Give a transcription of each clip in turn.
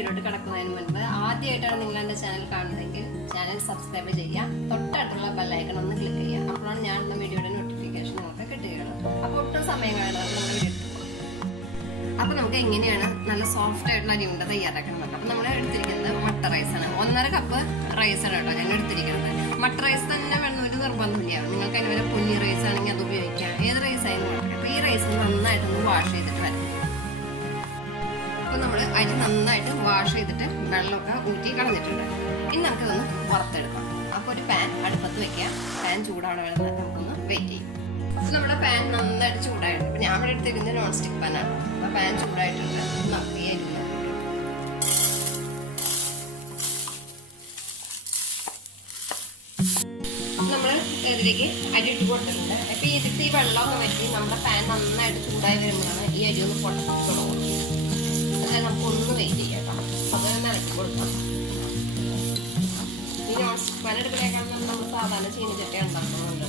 വീഡിയോയിലോട്ട് കടക്കുന്നതിന് മുൻപ് ആദ്യമായിട്ടാണ് നിങ്ങൾ എൻ്റെ ചാനൽ കാണുന്നതെങ്കിൽ ചാനൽ സബ്സ്ക്രൈബ് ചെയ്യുക, തൊട്ടടുത്തുള്ള ബെല്ലൈക്കൺ ഒന്ന് ക്ലിക്ക് ചെയ്യുക. അപ്പോഴാണ് ഞാനുള്ള വീഡിയോയുടെ നോട്ടിഫിക്കേഷൻ നിങ്ങൾക്ക് കിട്ടുകയുള്ളൂ. അപ്പോൾ ഒട്ടും സമയം കളയാതെ നമ്മൾ വീഡിയോ എടുത്തു. അപ്പോൾ നമുക്ക് എങ്ങനെയാണ് നല്ല സോഫ്റ്റ് ആയിട്ടുള്ള അരിയുണ്ട തയ്യാറാക്കണം. അപ്പോൾ നമ്മൾ എടുത്തിരിക്കുന്നത് മട്ട റൈസാണ്. 1.5 കപ്പ് റൈസാണ് കേട്ടോ ഞാൻ എടുത്തിരിക്കുന്നത്. മട്ട റൈസ് തന്നെ വേണമെന്നൊരു നിർബന്ധമില്ല. നിങ്ങൾക്ക് അതിന് പൊന്നി റൈസ് ആണെങ്കിൽ അത് ഉപയോഗിക്കാം, ഏത് റൈസ് ആയാലും കുഴപ്പമില്ല. അപ്പോൾ ഈ റൈസ് നന്നായിട്ടൊന്ന് വാഷ് ചെയ്തിട്ട് വരാം. അപ്പോൾ നമ്മൾ അരി നന്നായിട്ട് വാഷ് ചെയ്തിട്ട് വെള്ളമൊക്കെ ഊറ്റി കളഞ്ഞിട്ടുണ്ട്. ഇനി നമുക്കതൊന്ന് വറുത്തെടുക്കാം. അപ്പോൾ ഒരു പാൻ അടുപ്പത്ത് വെക്കാം. പാൻ ചൂടാവണ വേണം നമുക്കൊന്ന് വെയിറ്റ് ചെയ്യും. അപ്പോൾ നമ്മുടെ പാൻ നന്നായിട്ട് ചൂടായിട്ടുണ്ട്. അപ്പോൾ ഞാൻ ഇവിടെ എടുത്തിരിക്കുന്നത് നോൺ സ്റ്റിക്ക് പാനാണ്. അപ്പോൾ പാൻ ചൂടായിട്ടുണ്ട്. നമുക്ക് ഈ അരി നമ്മൾ ഇതിലേക്ക് അരി ഇട്ട് കൊടുത്തിട്ടുണ്ട്. അപ്പോൾ ഇതിട്ട് ഈ വെള്ളമൊക്കെ വെച്ച് നമ്മുടെ പാൻ നന്നായിട്ട് ചൂടായി വരുമ്പോഴാണ് ഈ അരി ഒന്ന് പൊട്ടത്തി തുടങ്ങുന്നത്. അതായത് നമുക്കൊന്ന് വെയിറ്റ് ചെയ്യാം കേട്ടോ. അത് ഇളക്കി കൊടുക്കാം. ഈ നോൺ സ്റ്റിക്ക് പാൻ എടുക്കുന്നതിനേക്കാളും നമ്മൾ സാധാരണ ചീനിച്ചട്ടി ഉണ്ടാക്കുന്നുണ്ട്.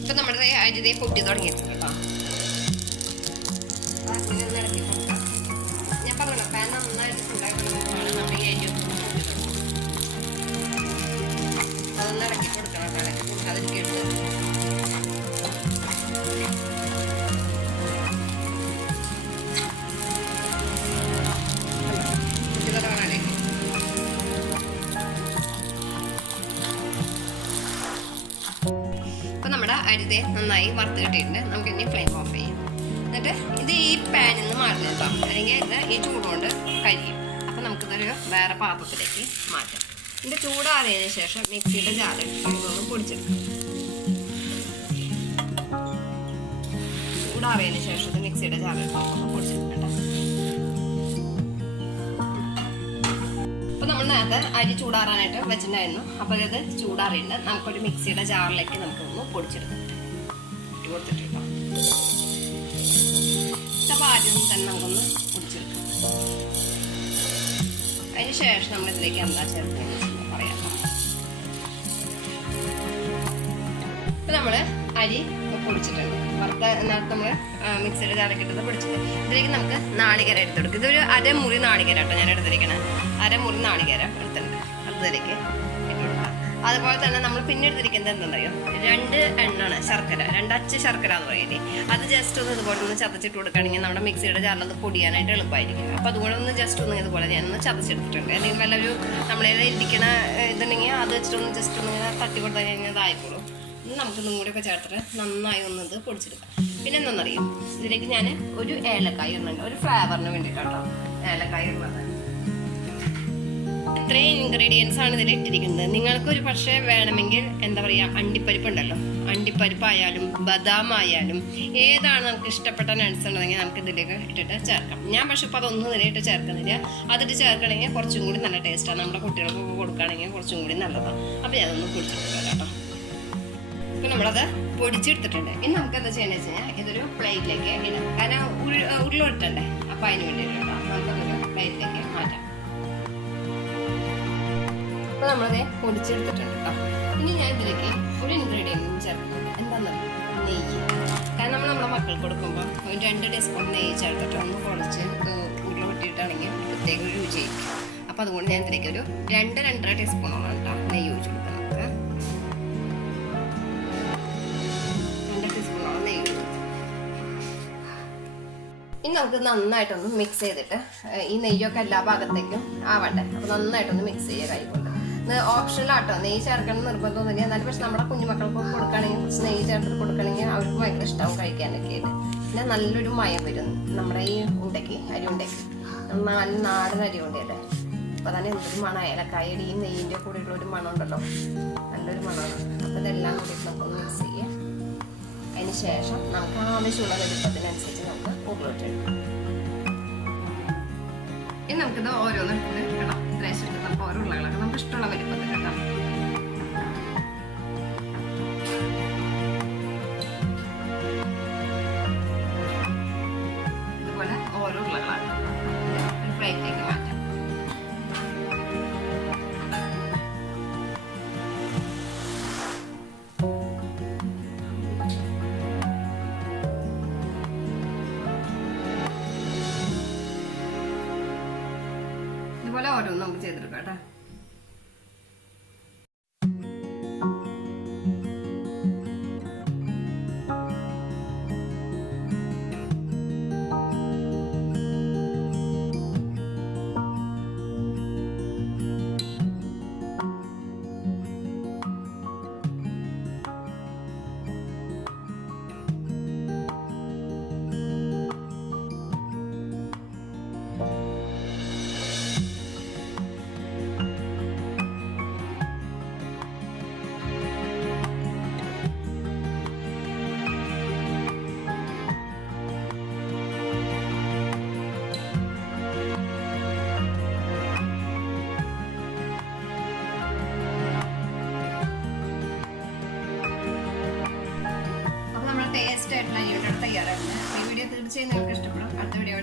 ഇപ്പൊ നമ്മുടെ അരി പൊട്ടി തുടങ്ങിയിട്ടുണ്ട് കേട്ടോ. ഇളക്കി കൊടുക്കാം. ഞാൻ പറഞ്ഞല്ലോ പാൻ നന്നായിട്ട് ചൂടായി കൊടുക്കുമ്പോഴാണ് നമ്മുടെ ഈ അരി അതൊന്ന് ഇളക്കി കൊടുക്കണം. ഇളക്കി കൊടുക്കാതിരിക്കരുത്. ഇപ്പൊ നമ്മുടെ അരിതെ നന്നായി വറുത്ത് കിട്ടിയിട്ടുണ്ട്. നമുക്ക് ഇനി ഫ്ലെയിം ഓഫ് ചെയ്യാം. എന്നിട്ട് ഇത് ഈ പാനിൽ നിന്ന് മാറ്റണം കേട്ടോ, അല്ലെങ്കിൽ ഇത് ഈ ചൂടുകൊണ്ട് കഴിയും. അപ്പം നമുക്കിതൊരു വേറെ പാത്രത്തിലേക്ക് മാറ്റാം. ഇതിൻ്റെ ചൂടാറിയതിന് ശേഷം മിക്സിയുടെ ജാറിൽ ഇതൊന്ന് പൊടിച്ചെടുക്കാം. ചൂടാറിയതിന് ശേഷം ഇത് മിക്സിയുടെ ജാറിൽ ഒന്ന് പൊടിച്ചെടുക്കണ്ട. അപ്പോൾ നമ്മൾ നേരത്തെ അരി ചൂടാറാനായിട്ട് വെച്ചിട്ടുണ്ടായിരുന്നു. അപ്പോൾ ഇത് ചൂടാറിയിട്ട് നമുക്കൊരു മിക്സിയുടെ ജാറിലേക്ക് നമുക്കൊന്ന് പൊടിച്ചെടുക്കാം. ഇട്ട് കൊടുത്തിട്ടുണ്ടോ. അപ്പോൾ ആദ്യം തന്നെ നമുക്കൊന്ന് പൊടിച്ചെടുക്കാം. അതിന് ശേഷം നമ്മൾ ഇതിലേക്ക് എന്താ ചേർക്കുന്നത് പറയാം. ഇപ്പം നമ്മൾ അരി പൊടിച്ചിട്ടുണ്ട്. നേരത്തെ നമ്മൾ മിക്സിയുടെ ജാറിലിട്ടത് പൊടിച്ചിട്ടുണ്ട്. ഇതിലേക്ക് നമുക്ക് നാളികേരം എടുത്തെടുക്കും. ഇതൊരു അരമുറി നാളികേരം കേട്ടോ ഞാൻ എടുത്തിരിക്കണം. അരമുറി നാളികേരം എടുത്തിട്ടുണ്ട്. അതിലേക്ക് ഇട്ട് കൊടുക്കാം. അതുപോലെ തന്നെ നമ്മൾ പിന്നെ എടുത്തിരിക്കുന്നത് എന്താണെന്നറിയോ, 2 എണ്ണാണ് ശർക്കര, 2 അച്ച് ശർക്കര എന്ന് പറയില്ലേ. അത് ജസ്റ്റ് ഒന്ന് ഇതുപോലെ ഒന്ന് ചതച്ചിട്ട് കൊടുക്കുകയാണെങ്കിൽ നമ്മുടെ മിക്സിയുടെ ജാറിൽ അത് പൊടിയാനായിട്ട് എളുപ്പമായിരിക്കും. അപ്പോൾ അതുപോലെ ഒന്ന് ജസ്റ്റ് ഒന്ന് ഇതുപോലെ ഞാനൊന്ന് ചതച്ചെടുത്തിട്ടുണ്ട്. അല്ലെങ്കിൽ വല്ലൊരു നമ്മളെ ഇരിക്കണ ഇതുണ്ടെങ്കിൽ അത് വെച്ചിട്ടൊന്ന് ജസ്റ്റ് ഒന്ന് ഇങ്ങനെ തട്ടി കൊടുത്താൽ കഴിഞ്ഞാൽ ഇതായിക്കോളും. നമുക്കിതും കൂടിയൊക്കെ ചേർത്തിട്ട് നന്നായി ഒന്നത് പൊടിച്ചെടുക്കാം. പിന്നെ എന്താണെന്നറിയാം, ഇതിലേക്ക് ഞാൻ ഒരു ഏലക്കായ ഇടുന്നുണ്ട്, ഒരു ഫ്ലേവറിന് വേണ്ടിയിട്ടാട്ടോ ഏലക്കായ ഇടുന്നത്. ഇത്രയും ഇൻഗ്രീഡിയൻസ് ആണ് ഇതിൽ ഇട്ടിരിക്കുന്നത്. നിങ്ങൾക്കൊരു പക്ഷേ വേണമെങ്കിൽ എന്താ പറയുക, അണ്ടിപ്പരിപ്പ് ഉണ്ടല്ലോ, അണ്ടിപ്പരിപ്പായാലും ബദാം ആയാലും ഏതാണ് നമുക്ക് ഇഷ്ടപ്പെട്ട നട്ട്സ് ഉണ്ടെങ്കിൽ നമുക്ക് ഇതിലേക്ക് ഇട്ടിട്ട് ചേർക്കാം. ഞാൻ പക്ഷെ ഇപ്പോൾ അതൊന്നും ഇതിലിട്ട് ചേർക്കുന്നില്ല. അതിട്ട് ചേർക്കണമെങ്കിൽ കുറച്ചും കൂടി നല്ല ടേസ്റ്റാണ്. നമ്മുടെ കുട്ടികൾക്ക് കൊടുക്കുകയാണെങ്കിൽ കുറച്ചും കൂടി നല്ലതാണ്. അപ്പോൾ ഞാനൊന്ന് പൊടിച്ചെടുക്കാം കേട്ടോ. ഇപ്പം നമ്മളത് പൊടിച്ചെടുത്തിട്ടുണ്ട്. ഇനി നമുക്ക് എന്താ ചെയ്യണമെന്ന് വെച്ച് കഴിഞ്ഞാൽ ഇതൊരു പ്ലേറ്റിലേക്ക് ഇടാം. കാരണം ഉരുളിട്ടണ്ടേ, അപ്പോൾ അതിന് വേണ്ടിയിട്ട് ഇടാം. നമുക്കതൊരു പ്ലേറ്റിലേക്ക് മാറ്റാം. അപ്പോൾ നമ്മളത് പൊടിച്ചെടുത്തിട്ടുണ്ട് കേട്ടോ. ഇനി ഞാൻ ഇതിലേക്ക് ഒരു ഇൻഗ്രീഡിയൻറ്റും ചേർക്കുന്നത് എന്താണെന്നറിയാം, നെയ്യ്. കാരണം നമ്മുടെ മക്കൾക്ക് കൊടുക്കുമ്പോൾ ഒരു 2 ടീസ്പൂൺ നെയ്യ് ചേർത്തിട്ട് ഒന്ന് കുഴച്ച് ഉരുള പൊട്ടിയിട്ടാണെങ്കിൽ പ്രത്യേക ഒരു രുചിയായിരിക്കും. അപ്പോൾ അതുകൊണ്ട് ഞാൻ ഇതിലേക്ക് ഒരു 2-2.5 ടീസ്പൂണോളം കേട്ടോ നെയ്യ് ഒഴിച്ച് കൊടുക്കാം. നമുക്ക് 2 ടീസ്പൂണോളം നെയ്യ് ഒഴിച്ചു. ഇനി നമുക്ക് നന്നായിട്ടൊന്ന് മിക്സ് ചെയ്തിട്ട് ഈ നെയ്യൊക്കെ എല്ലാ ഭാഗത്തേക്കും ആവണ്ടേ. അപ്പോൾ നന്നായിട്ടൊന്ന് മിക്സ് ചെയ്യുക കൈകൊണ്ട്. ഓപ്ഷനിലാട്ടോ, നെയ്യ് ചേർക്കണം നിർബന്ധമൊന്നുമില്ല. എന്നാലും പക്ഷെ നമ്മുടെ കുഞ്ഞുമക്കൾക്ക് കൊടുക്കുകയാണെങ്കിൽ കുറച്ച് നെയ്യ് ചേർത്തിട്ട് കൊടുക്കുകയാണെങ്കിൽ അവർക്ക് ഭയങ്കര ഇഷ്ടമാവും കഴിക്കാനൊക്കെ ആയിട്ട്. പിന്നെ നല്ലൊരു മയം വരും നമ്മുടെ ഈ ഉണ്ടയ്ക്ക്, അരി ഉണ്ടയ്ക്ക്. നല്ല നാടൻ അരി ഉണ്ടല്ലേ. അപ്പോൾ തന്നെ എന്തൊരു മണം, ഏലക്കായയുടെ ഈ നെയ്യിൻ്റെ കൂടെയുള്ള ഒരു മണം ഉണ്ടല്ലോ, നല്ലൊരു മണമാണ്. അപ്പോൾ ഇതെല്ലാം കൂടി നമുക്കൊന്ന് മിക്സ് ചെയ്യാം. അതിന് ശേഷം നമുക്ക് ആവശ്യമുള്ള വലുപ്പത്തിനനുസരിച്ച് നമുക്ക് ഉരുളിട്ടെടുക്കാം. ഇനി നമുക്കിത് ഓരോന്നും ഇടണം. ഇത്രയും നമുക്ക് ഓരോ ഉരുളകളൊക്കെ നമുക്ക് ഇഷ്ടമുള്ള വലുപ്പത്തിൽ ഇടാം. ഇതുപോലെ ഓരോ ഉരുളകളാണ് ഒരു പ്ലേറ്റിലേക്ക് മാറ്റാം. ഇതുപോലെ ഓരോന്നും നമുക്ക് ചെയ്തെടുക്കാം കേട്ടോ. ടേസ്റ്റ് ആയിട്ടുള്ള യൂട്യൂബ് തയ്യാറാണ്. ഈ വീഡിയോ തീർച്ചയായും നിങ്ങൾക്ക് ഇഷ്ടപ്പെടും. അടുത്ത വീഡിയോ